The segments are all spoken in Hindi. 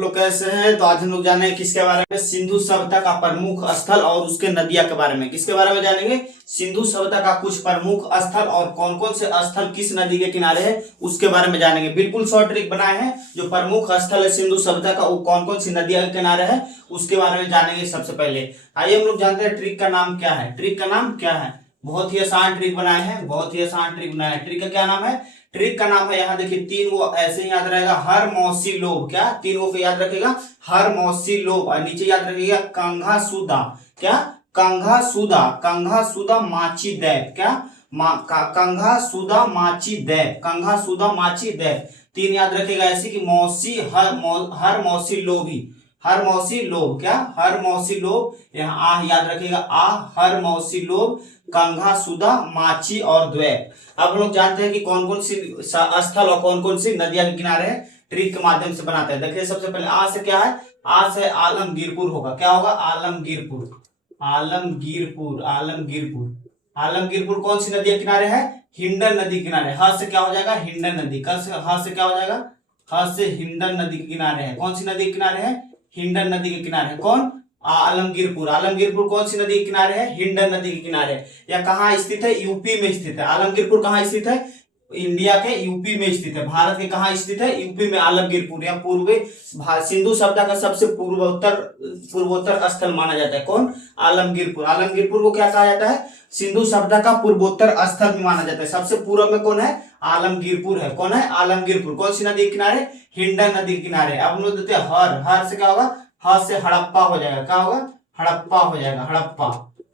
लोग कैसे हैं। तो आज हम लोग जानेंगे किसके बारे में, सिंधु सभ्यता का प्रमुख स्थल और उसके नदियां के बारे में। किसके बारे में जानेंगे, सिंधु सभ्यता का कुछ प्रमुख स्थल और कौन कौन से स्थल किस नदी के किनारे है उसके बारे में जानेंगे। बिल्कुल शॉर्ट ट्रिक बनाए हैं। जो प्रमुख स्थल है सिंधु सभ्यता का वो कौन कौन सी नदियां के किनारे है उसके बारे में जानेंगे। सबसे पहले आइए हम लोग जानते हैं ट्रिक का नाम क्या है। ट्रिक का नाम क्या है, बहुत ही आसान ट्रिक बनाए हैं, बहुत ही आसान ट्रिक बनाया है। ट्रिक का क्या नाम है, ट्रिक का नाम है, यहाँ देखिए तीन वो ऐसे ही याद रहेगा, हर मौसी लोभ। क्या तीन वो याद रखेगा, हर मौसी लोभ, और नीचे याद रखिएगा कंघा सुदा। क्या कंघा सुदा, कंघा सुदा माची दैत। क्या कंघा सुदा माची दैत, कंघा सुदा माची दैत। तीन याद रखेगा ऐसे कि मौसी हर मौसी लोभी, हर मौसी लोभ। क्या हर मौसी लोभ, यहाँ आ याद रखेगा, आ हर मौसी लोभ, कंघा सुदा माची और द्वैत। अब हम लोग जानते हैं कि कौन कौन सी स्थल और कौन कौन सी नदियां के किनारे है, ट्रिक के माध्यम से बनाते हैं। देखिए सबसे पहले आ से क्या है, आ से आलमगीरपुर होगा। क्या होगा, आलमगीरपुर, आलमगीरपुर, आलमगीरपुर। आलमगीरपुर कौन सी नदी के किनारे है, हिंडन नदी के किनारे। ह से क्या हो जाएगा, हिंडन नदी। ह से क्या हो जाएगा, ह से हिंडन नदी के किनारे है। कौन सी नदी के किनारे है, हिंडन नदी के किनारे है। कौन, आलमगीरपुर। आलमगीरपुर कौन सी नदी के किनारे है, हिंडन नदी के किनारे। या कहाँ स्थित है, यूपी में स्थित है। आलमगीरपुर कहाँ स्थित है, इंडिया के यूपी में स्थित है। भारत के कहाँ स्थित है, यूपी में आलमगीरपुर। या पूर्वी सिंधु सभ्यता का सबसे पूर्वोत्तर स्थल माना जाता है। कौन, आलमगीरपुर। आलमगीरपुर को क्या कहा जाता है, सिंधु सभ्यता का पूर्वोत्तर स्थल भी माना जाता है। सबसे पूर्व में कौन है, आलमगीरपुर है। कौन है, आलमगीरपुर। कौन सी नदी के किनारे, हिंडन नदी के किनारे। अब हम लोग देते हैं हर, हर से क्या होगा, ह से हड़प्पा हो जाएगा। क्या होगा, हड़प्पा हो जाएगा, हड़प्पा।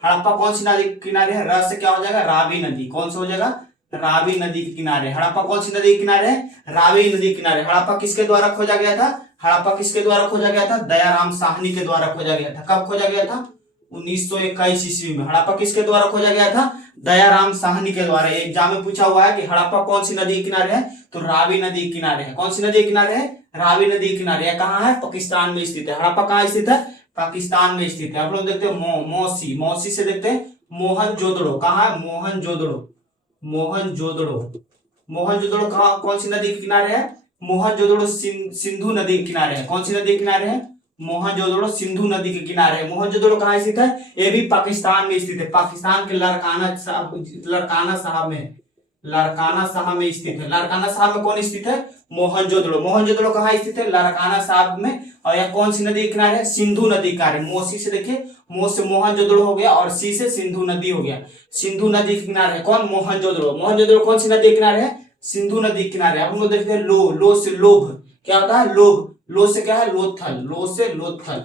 हड़प्पा कौन सी नदी के किनारे है, र से क्या हो जाएगा, रावी नदी। कौन सा हो जाएगा, रावी नदी के किनारे। हड़प्पा कौन सी नदी के किनारे है, रावी नदी के किनारे। हड़प्पा किसके द्वारा खोजा गया था, हड़प्पा किसके द्वारा खोजा गया था, दयाराम साहनी के द्वारा खोजा गया था। कब खोजा गया था, 1921 ईस्वी में। हड़प्पा किसके द्वारा खोजा गया था, दयाराम साहनी के द्वारा। एग्जाम में पूछा हुआ है कि हड़प्पा कौन सी नदी के किनारे है, तो रावी नदी के किनारे है। कौन सी नदी के किनारे है, रावी नदी के किनारे। कहाँ है, पाकिस्तान में स्थित है। हड़प्पा कहाँ स्थित है, पाकिस्तान में स्थित है। आप लोग देखते हैं मौसी, मौसी से देखते हैं मोहनजोदड़ो। कहाँ है, मोहनजोदड़ो, मोहनजोदड़ो। मोहनजोदड़ो कहाँ, कौन सी नदी के किनारे है, मोहनजोदड़ो सिंधु नदी के किनारे है। कौन सी नदी के किनारे है, मोहनजोदड़ो सिंधु नदी के किनारे है। मोहनजोदड़ो कहाँ स्थित है, ये भी पाकिस्तान में स्थित है। पाकिस्तान के लड़काना साहब में, लारकाना साहब में स्थित है। लारकाना साहब में कौन स्थित है, मोहनजोदड़ो। मोहनजोदड़ो कहाँ स्थित है, लारकाना साहब में। और यह कौन सी नदी के किनारे है, सिंधु नदी के किनारे। मोसी से देखिए, मो से मोहनजोदड़ो हो गया और सी से सिंधु नदी हो गया। सिंधु नदी के किनारे है कौन, मोहनजोदड़ो। मोहनजोदड़ो कौन सी नदी के किनारे है, सिंधु नदी के किनारे। अब हम लोग देखते हैं लो, लो से लोभ। क्या होता है, लोभ। लो से क्या है, लोथल, लो से लोथल,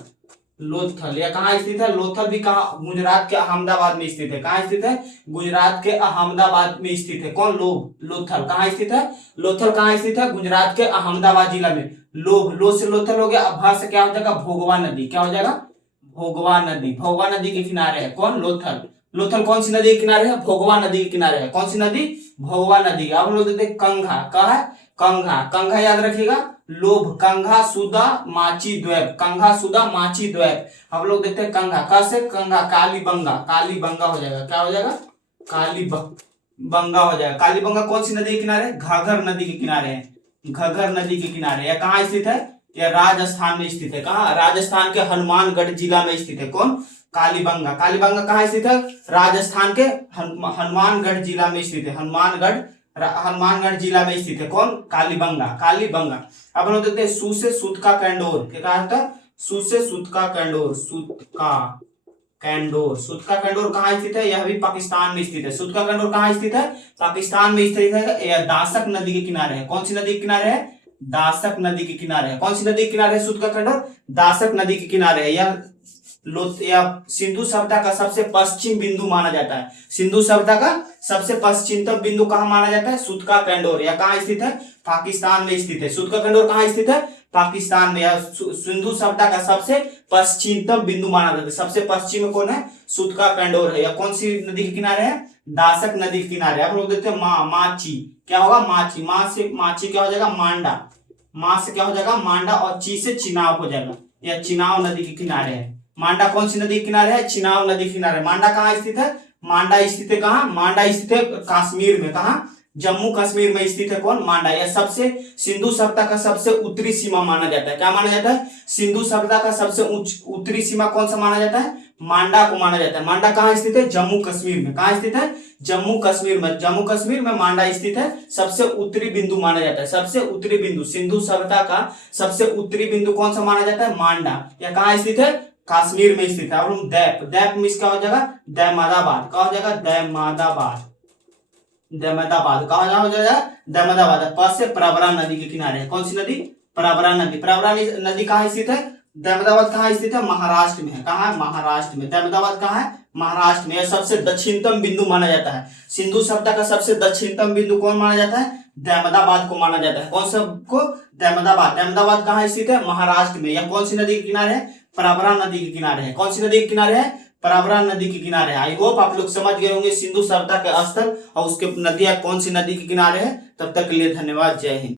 लोथल। या कहाँ स्थित है, लोथल भी कहाँ, गुजरात के अहमदाबाद में स्थित है। कहाँ स्थित है, गुजरात के अहमदाबाद में स्थित है। कौन, लोभ, लोथल कहाँ स्थित है, लोथल कहाँ स्थित है, गुजरात के अहमदाबाद जिला में। लोभ, लो से लोथल हो गया। अब भा से क्या हो जाएगा, भोगवा नदी। क्या हो जाएगा, भोगवा नदी। भोगवा नदी के किनारे है कौन, लोथल। लोथल कौन सी नदी के किनारे है, भोगवा नदी के किनारे है। कौन सी नदी, भोगवा नदी। अब हम लोग देखते हैं कंघा। कहा है, कंघा। कंघा याद रखिएगा, लोभ, कंघा सुदा माची द्वैत, कंघा सुदा माची द्वैत। हम लोग देखते हैं कंघा। का से कंघा, कालीबंगा, कालीबंगा हो जाएगा। क्या हो जाएगा, कालीबंगा हो जाएगा। कालीबंगा कौन सी नदी के किनारे, घाघर नदी के किनारे है। घग्गर नदी के किनारे। या कहाँ स्थित है, यह राजस्थान में स्थित है। कहाँ, राजस्थान के हनुमानगढ़ जिला में स्थित है। कौन, कालीबंगा। कालीबंगा कहाँ स्थित है, राजस्थान के हनुमानगढ़ जिला में स्थित है। हनुमानगढ़ जिला में स्थित है। कौन, कालीबंगा, कालीबंगा। अब हम लोग देखते हैं सू से सूत का कैंडोर। क्या कहा था, सू से सूत का कैंडोर, सूत का कैंडोर। सूत का कैंडोर कहाँ स्थित है, यह भी पाकिस्तान में स्थित है। सूत का कैंडोर कहाँ स्थित है, पाकिस्तान में स्थित है। यह दासक नदी के किनारे है। कौन सी नदी के किनारे है, दासक नदी के किनारे है। कौन सी नदी के किनारे है सूत का कैंडोर, दासक नदी के किनारे है। यह सिंधु सभ्यता का सबसे पश्चिम बिंदु माना जाता है। सिंधु सभ्यता का सबसे पश्चिमतम बिंदु कहाँ माना जाता है, सूत का कैंडोर। यह कहाँ स्थित है, पाकिस्तान में स्थित है। सूत का कैंडोर कहाँ स्थित है, पाकिस्तान में। सिंधु सभ्यता का सबसे पश्चिमतम बिंदु माना जाता है। सबसे पश्चिम में कौन है, सूत का कैंडोर है। या कौन सी नदी के किनारे है, दासक नदी के किनारे। अब लोग देखते हैं माची। क्या होगा, माची। माँ से माची क्या हो जाएगा, मांडा। माँ से क्या हो जाएगा, मांडा। और ची से चिनाव हो जाएगा। यह चिनाव नदी के किनारे है। मांडा कौन सी नदी के किनारे है, चिनाव नदी के किनारे। मांडा कहाँ स्थित है, मांडा स्थित है कहाँ, मांडा स्थित है कश्मीर में। कहाँ, जम्मू कश्मीर में स्थित है कौन, मांडा। यह सबसे सिंधु सभ्यता का सबसे उत्तरी सीमा माना जाता है। क्या माना जाता है, सिंधु सभ्यता का सबसे उत्तरी सीमा कौन सा माना जाता है, मांडा को माना जाता है। मांडा कहाँ स्थित है, जम्मू कश्मीर में। कहाँ स्थित है, जम्मू कश्मीर में। जम्मू कश्मीर में मांडा स्थित है, सबसे उत्तरी बिंदु माना जाता है। सबसे उत्तरी बिंदु, सिंधु सभ्यता का सबसे उत्तरी बिंदु कौन सा माना जाता है, मांडा। यह कहाँ स्थित है, कश्मीर में स्थित है। और हम दैप, दैप मीन्स क्या हो जाएगा, दहमदाबाद। क्या हो जाएगा, दहमदाबाद। दहमदाबाद कहा हो जाएगा, दहमदाबाद। प से प्रवरा नदी के किनारे। कौन सी नदी, प्रवरा नदी। प्रवरा नदी कहाँ स्थित है, दहमदाबाद कहाँ स्थित है, महाराष्ट्र में है। कहाँ है, महाराष्ट्र में। दहमदाबाद कहाँ है, महाराष्ट्र में। यह सबसे दक्षिणतम बिंदु माना जाता है। सिंधु सभ्यता का सबसे दक्षिणतम बिंदु कौन माना जाता है, दहमदाबाद को माना जाता है। कौन सा को, दहमदाबाद। दहमदाबाद कहाँ स्थित है, महाराष्ट्र में। यह कौन सी नदी के किनारे है, प्रवरा नदी के किनारे है। कौन सी नदी के किनारे है, प्रवरा नदी के किनारे। आई होप आप लोग समझ गए होंगे सिंधु सभ्यता के स्थल और उसके नदियां कौन सी नदी के किनारे है। तब तक के लिए धन्यवाद, जय हिंद।